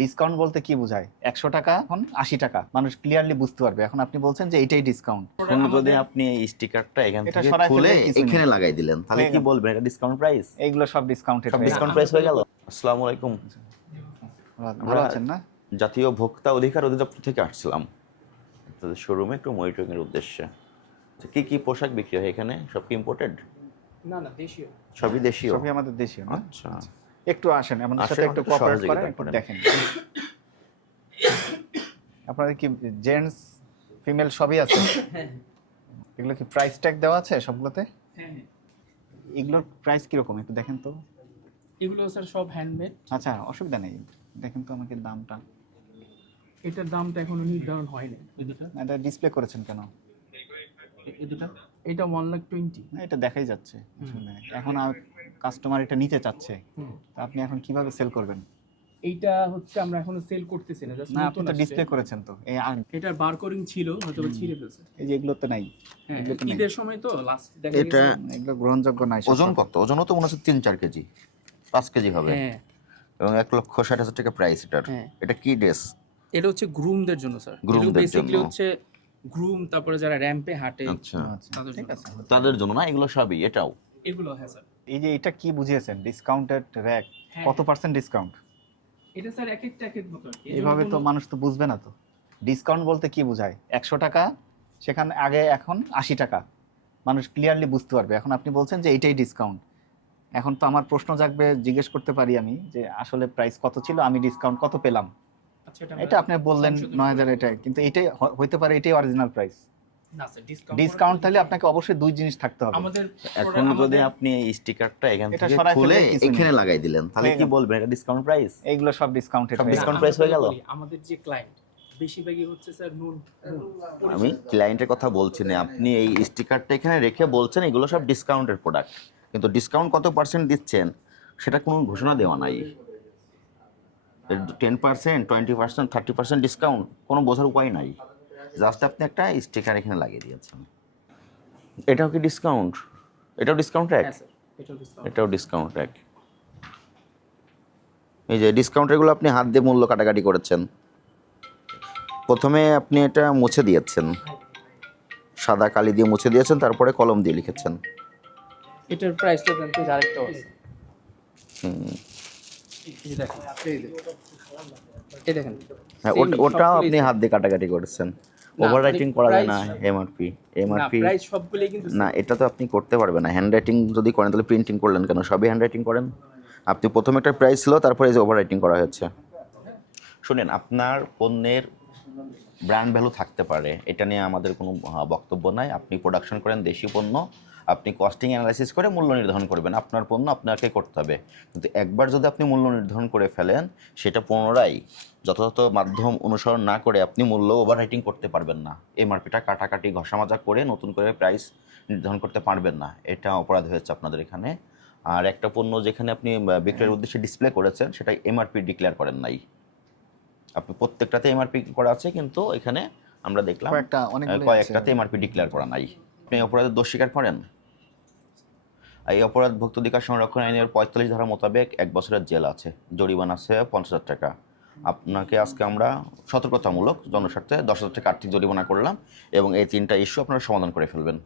Discount বলতে কি বোঝায়? 100 টাকা এখন 80 টাকা, মানুষ ক্লিয়ারলি বুঝতে পারবে। এখন আপনি বলছেন যে এইটাই ডিসকাউন্ট। এখন যদি আপনি এই স্টিকারটা এখান এটা থেকে সরাই খুলে ফেললে কিছু এখানে নেই। লাগাই দিলেন, তাহলে হয়ে কি গেল। বলবেন এটা ডিসকাউন্ট প্রাইস? এইগুলো সব ডিসকাউন্টেড। সব ডিসকাউন্ট প্রাইস হয়ে গেল। আসসালামু আলাইকুম। ভালো আছেন না? জাতীয় ভোক্তা অধিকার অধিদপ্তর থেকে আসছিলাম আপনাদের শোরুমে একটু মনিটরিং এর উদ্দেশ্যে। তো কি কি পোশাক বিক্রি হয় এখানে? সব কি ইম্পোর্টেড? না না দেশীয়। সবই দেশীয়? সবই আমাদের দেশীয় না? আচ্ছা, একটু আসেন, আমাদের আসেন, সাথে একটু একটু কোঅপারেট সহযোগিতা করেন, একটু করেন। দেখেন। আপনাদের কি জেন্টস ফিমেল সবই আছে? হ্যাঁ এগুলো কি প্রাইস ট্যাগ দেওয়া আছে সবগুলোতে? হ্যাঁ হ্যাঁ। এগুলোর প্রাইস কিরকম একটু দেখেন তো। এগুলো স্যার সব হ্যান্ডমেড। আচ্ছা, অসুবিধা নেই, দেখেন তো আমাকে দামটা। এটার দামটা এখনো নির্ধারণ হয়নি। এই দুটো এটা ডিসপ্লে করেছেন কেন? এই দুটো এটা 1,20,000। না, এটা দেখাই যাচ্ছে আসলে। এখন আর কাস্টমার এটা নিতে চাচ্ছে, তা আপনি এখন কিভাবে সেল করবেন? এইটা হচ্ছে আমরা এখনো সেল করতেছি না, জাস্ট না, আপনি নতুন তো আসছে। ডিসপ্লে করেছেন তো। এটার বারকোডিং ছিল, হয়তো বা ছিঁড়ে ফেলছে। এই যে এগুলোতে নাই, হ্যাঁ এগুলোতে নাই। ঈদের সময় তো লাস্ট দেখা এটা গেছে। এগুলো গ্রহণযোগ্য নাই। ওজন কত? ওজনও তো মনে হচ্ছে 3-4 কেজি, 5 কেজি হবে। হ্যাঁ এবং 1,60,000 টাকা প্রাইস এটার। হ্যাঁ। এটা কি ড্রেস? এটা হচ্ছে গ্রুমদের জন্য স্যার। Groomদের বেসিক্যালি জন্য। হচ্ছে গ্রুম, তারপরে যারা র্যাম্পে হাঁটে আচ্ছা, আচ্ছা, তাদের ঠিক জন্য। আছে। তাদের জন্য না এগুলো সবই? এটাও এগুলো হ্যাঁ স্যার। এই যে এটা কি বুঝিয়েছেন ডিসকাউন্টেড র‍্যাক, হ্যাঁ। কত পার্সেন্ট ডিসকাউন্ট? এটা স্যার এক একটা এক এক মতো আর কি। এইভাবে তো মানুষ তো বুঝবে না তো। ডিসকাউন্ট বলতে কি বোঝায়? 100 টাকা সেখানে আগে এখন 80 টাকা, মানুষ ক্লিয়ারলি বুঝতে পারবে। এখন আপনি বলছেন যে এইটাই ডিসকাউন্ট। এখন তো আমার প্রশ্ন জাগবে, জিজ্ঞেস করতে পারি আমি যে আসলে প্রাইস কত ছিল, আমি ডিসকাউন্ট কত পেলাম? আচ্ছা এটা আপনি বললেন 9000, এটা কিন্তু এটাই হইতে পারে, এটাই অরিজিনাল প্রাইস। না স্যার ডিসকাউন্ট তাহলে আপনাকে অবশ্যই দুই জিনিস থাকতে হবে। আমাদের এখন যদি আপনি এই স্টিকারটা এখান এটা থেকে সরাই খুলে ফেললে কিছু নেই। এখানে লাগাই দিলেন, তাহলে হয়ে কি গেল। বলবেন এটা ডিসকাউন্ট প্রাইস? এইগুলো সব ডিসকাউন্টেড। সব হয়ে গেল। discount price হয়ে গেল? আমাদের যে ক্লায়েন্ট বেশিরভাগই হচ্ছে স্যার নুন। আমি ক্লায়েন্টের কথা বলছি না, আপনি এই স্টিকারটা এখানে রেখে বলছেন এগুলো সব ডিসকাউন্টের প্রোডাক্ট, কিন্তু ডিসকাউন্ট কত পার্সেন্ট দিচ্ছেন সেটা কোনো ঘোষণা দেওয়া নাই। 10%, 20%, 30% ডিসকাউন্ট কোনো বোঝার উপায় নাই। জাস্ট আপনি একটা স্টিকার এখানে লাগিয়ে দিয়েছেন। এটাও কি ডিসকাউন্ট? এটাও ডিসকাউন্ট র্যাক? হ্যাঁ স্যার, এটাও ডিসকাউন্ট। এটাও ডিসকাউন্ট র্যাক। এই যে ডিসকাউন্টেরগুলো আপনি হাত দিয়ে মূল্য কাটাকাটি করেছেন। প্রথমে আপনি এটা মুছে দিয়েছেন, সাদা কালি দিয়ে মুছে দিয়েছেন, তারপরে কলম দিয়ে লিখেছেন। এটার প্রাইসটা জানতে আরেকটা আছে। হুম। এই দেখেন, এই দেখেন। হ্যাঁ, Same, ওটাও আপনি সবগুলোই হাত দিয়ে কাটাকাটি করেছেন। না, ওভার রাইটিং করা যায় না? price- এমআরপি না, প্রাইস সবগুলোই কিন্তু না, এটা তো আপনি করতে পারবেন না। হ্যান্ড রাইটিং যদি করেন তাহলে প্রিন্টিং করলেন কেন? সবই হ্যান্ড রাইটিং করেন। আপনি প্রথমে একটা প্রাইস ছিল, তারপরে এই যে ওভার রাইটিং করা হয়েছে। শুনেন, আপনার পণ্যের ব্র্যান্ড ভ্যালু থাকতে পারে, এটা নিয়ে আমাদের কোনো বক্তব্য নাই। আপনি প্রোডাকশন করেন দেশি পণ্য, আপনি কস্টিং অ্যানালাইসিস করে মূল্য নির্ধারণ করবেন। আপনার পণ্য আপনাকে করতে হবে, কিন্তু একবার যদি আপনি মূল্য নির্ধারণ করে ফেলেন, সেটা পুনরায় যথাযথ মাধ্যম অনুসরণ না করে আপনি মূল্য ওভার রাইটিং করতে পারবেন না। এমআরপিটা কাটাকাটি ঘষামাজা করে নতুন করে প্রাইস নির্ধারণ করতে পারবেন না। এটা অপরাধ হয়েছে আপনাদের এখানে। আর একটা পণ্য যেখানে আপনি বিক্রয়ের উদ্দেশ্যে ডিসপ্লে করেছেন, সেটা এমআরপি ডিক্লেয়ার করেন নাই। আপনি প্রত্যেকটাতে এমআরপি করা আছে, কিন্তু এখানে আমরা দেখলাম কয়েকটাতে এমআরপি ডিক্লেয়ার করা নাই। আপনি অপরাধের দোষ স্বীকার করেন? এই অপরাধ ভোক্তাধিকার সংরক্ষণ আইনের 45 ধারা মোতাবেক 1 বছরের জেল আছে, জরিমানা আছে 50,000 টাকা। আপনাকে আজকে আমরা সতর্কতামূলক জনস্বার্থে 10,000 টাকা আর্থিক জরিমানা করলাম, এবং এই 3টা ইস্যু আপনারা সমাধান করে ফেলবেন।